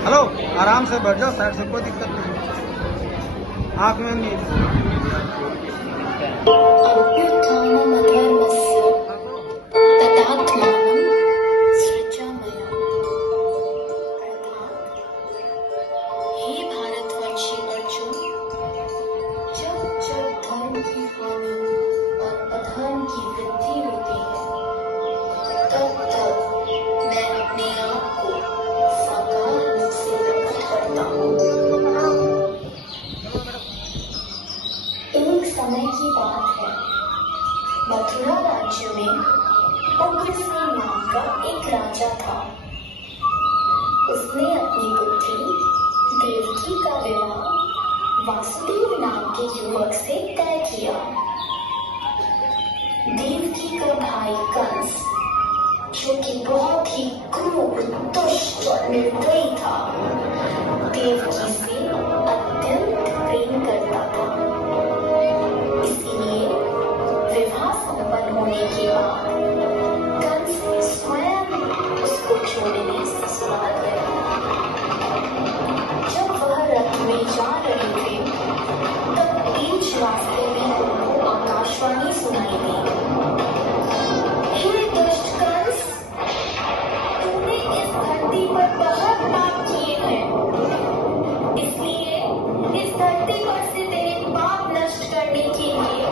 Hello, आराम से बैठ जाओ, साइड से कोई दिक्कत नहीं, आँख में नहीं। समय की बात है, मथुरा राज्य में उग्रसेन नाम का एक राजा था। उसने अपनी पुत्री देवकी का विवाह वासुदेव नाम के युवक से तय किया। देवकी का भाई कंस, जो कि बहुत ही क्रूर, दुष्ट और निर्दयी था, देवकी से अत्यंत प्रेम करता था। इसलिए विवाह संपन्न होने के बाद कंस स्वयं उसको छोड़ने ससुराल गया। जब वह रथ में जा रहे थे, तब बीच रास्ते में उनको आकाशवाणी सुनाई दी। हे दुष्ट कंस, तुमने इस धरती पर बहुत पाप किए हैं, इसलिए इस धरती पर से तेरे पाप नष्ट करने के लिए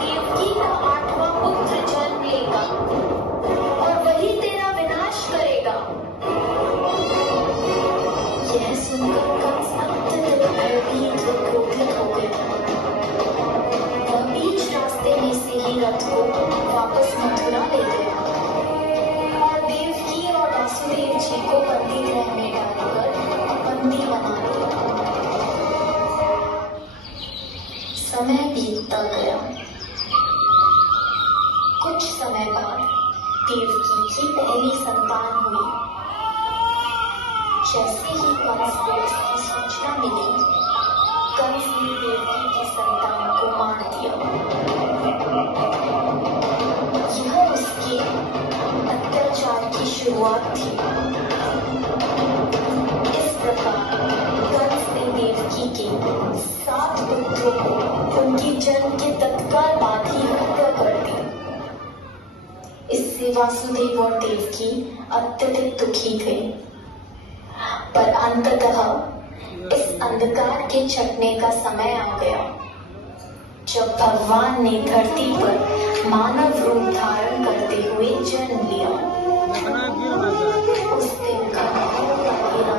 देवकी का 8वां पुत्र जन्म लेगा और वही तेरा विनाश करेगा। यह सुनकर कंस अत्यंत भयभीत व क्रोधित हो गया। वह बीच रास्ते में से ही रथ को वापस मथुरा ले गया और देवकी और वासुदेव जी को बंदी गृह में डालकर बंदी बना दिया। समय बीतता गया। कुछ समय बाद देवकी की पहली संतान हुई। जैसे ही कंस को इसकी सूचना मिली, कंस ने देवकी की संतान को मार दिया। यह उसके अत्याचार की शुरुआत थी। इस प्रकार कंस ने देवकी के 7 पुत्रों को उनके जन्म के तत्काल बाद ही हत्या कर दी। इससे वासुदेव और देवकी अत्यधिक दुखी थे। पर अंततः इस अंधकार के छटने का समय आ गया, जब भगवान ने धरती पर मानव रूप धारण करते हुए जन्म लिया। उस दिन का अंधेरा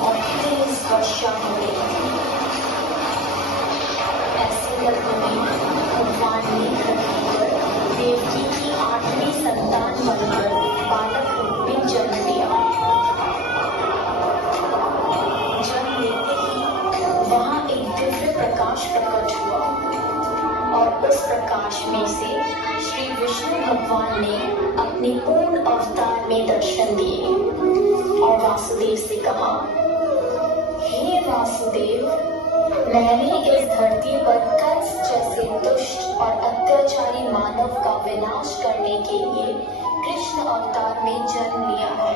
और तेज वर्षा हो रही थी। ऐसे लग्न में भगवान ने धरती पर देवकी की 8वीं संतान बनकर बालक रूप में जन्म लिया। जन्म लेते ही वहां एक दिव्य प्रकाश प्रकट हुआ और उस प्रकाश में से श्री विष्णु भगवान ने अपने पूर्ण अवतार में दर्शन दिए और वासुदेव से कहा, हे वासुदेव, मैंने इस धरती पर कंस जैसे दुष्ट और अत्याचारी मानव का विनाश करने के लिए कृष्ण अवतार में जन्म लिया है।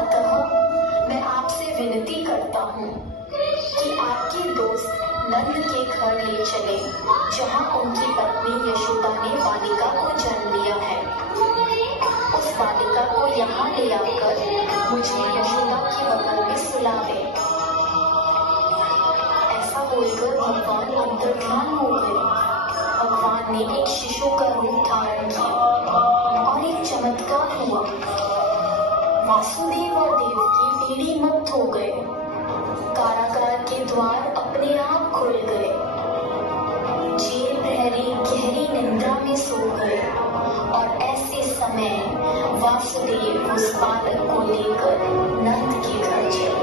अतः मैं आपसे विनती करता हूँ कि आपके दोस्त नंद के घर ले चले, जहाँ उनकी पत्नी यशोदा ने बालिका को जन्म लिया है। उस बालिका को यहाँ ले आकर मुझे यशोदा के बगल में सुला दे। ऐसा बोलकर भगवान अंतर्ध्यान हो गए। भगवान ने एक शिशु का रूप धारण किया और एक चमत्कार हुआ। वासुदेव और देवकी टेढ़ी मत हो गए। कारागार के द्वार अपने आप खुल गए। जेल प्रहरी गहरी निंद्रा में सो गए और ऐसे समय वासुदेव उस बालक को लेकर नंद के घर चले।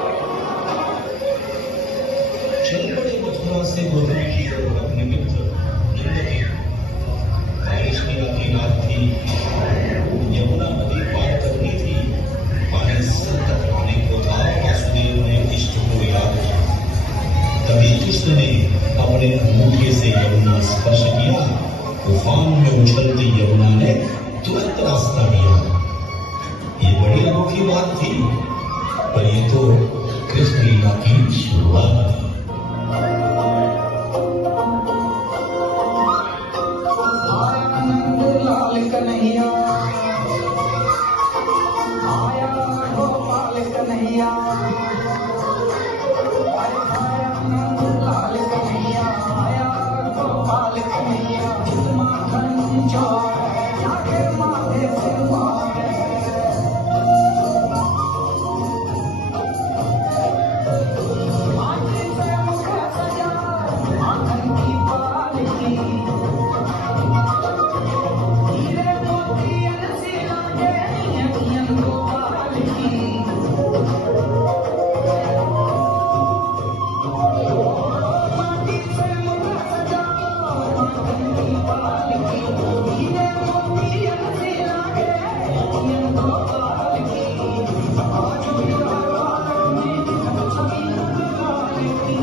मथुरा से मधुरा की ओर अपने मित्र की रात थी। यमुना नदी पार करनी थी। पानी 70 पानी को था। वासुदेव ने इष्ट को याद किया। तभी कृष्ण ने अपने अंगूठे से यमुना स्पर्श किया, तूफान में उछलती यमुना ने तुरंत रास्ता दिया। ये बड़ी अनोखी बात थी, पर ये तो कृष्ण लीला की शुरुआत थी। लाल कन्हैया आया, गोपाल कन्हैया लाल कन्हैया आया, गोपाल कन्हैया माखन चोर जाके माथे से मारे। माथे पे मुख सजा माखन की पालकी, हीरे मोती अनसी लागे अखियन गोपाल की। माटी पे मुख सजा माखन की पालकी, हीरे मोती अनसी लागे अखियन गोपाल की। आजो दरबार में छवि गोपाल की।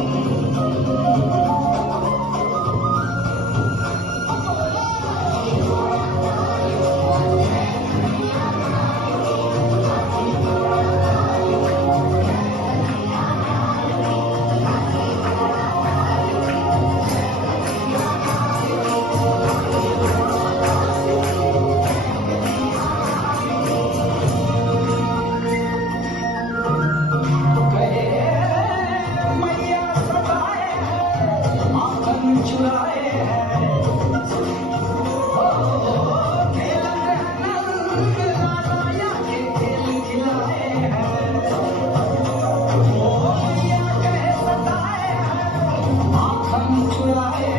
मैया सताए माखन चुराए हैं, खेल नंद लाया के खेल खिलाए हैं। मैया कहे सताए माखन चुराए